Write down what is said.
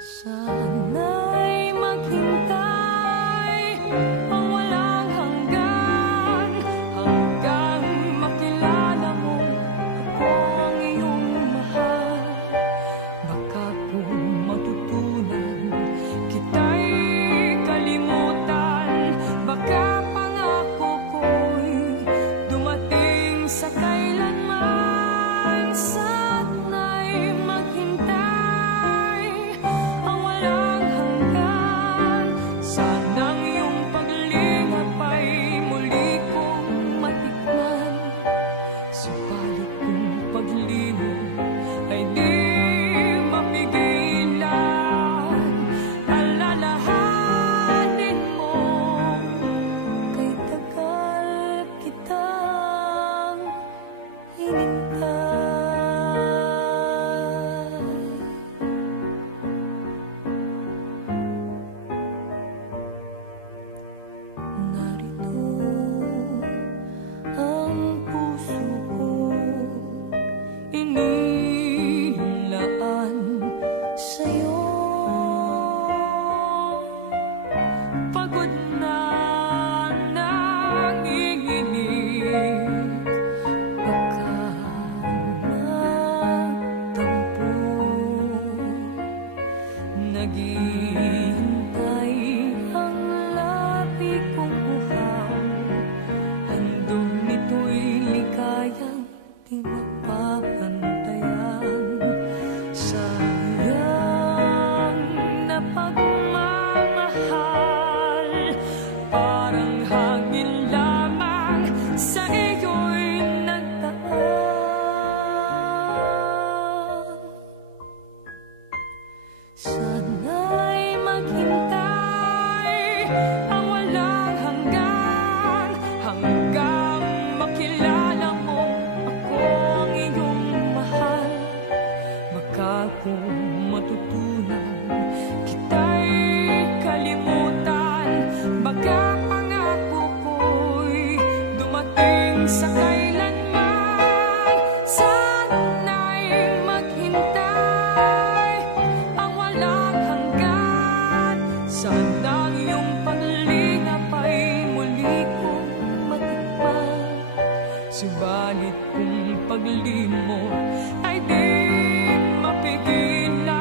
Sana'y maghintay ang walang hanggan, hanggang makilala mo ako ang iyong mahal. Baka kung matutunan kita'y kalimutan, baka pangako ko'y dumating sa kailanman. Sana'y maghintay ang walang hanggan, sanang iyong paglingap ay muli kong matikman. Subalit kung paglingon ay di mapigilan, alalahanin mo kay tagal kitang hinintay. Narito ang puso ko, inilaan sa'yo. Pagod na nanginginig, baka magtampo. Naghihintay ang labi kong uhaw, handog nito'y ligayang di mapapantayan. Sayang na pagmamahal, parang hangin lamang sa iyo'y nagdaan. Sana'y maghintay ang walang hanggan, hanggang makilala mo ako ang iyong mahal. Baka kung matutunan kita'y kalimutan, baka pangako ko'y dumating sa kailanman. Sana'y maghintay ang walang hanggan, sanang iyong paglingap ay muli kong matikman. Subalit kung paglimot ay di mapigilan,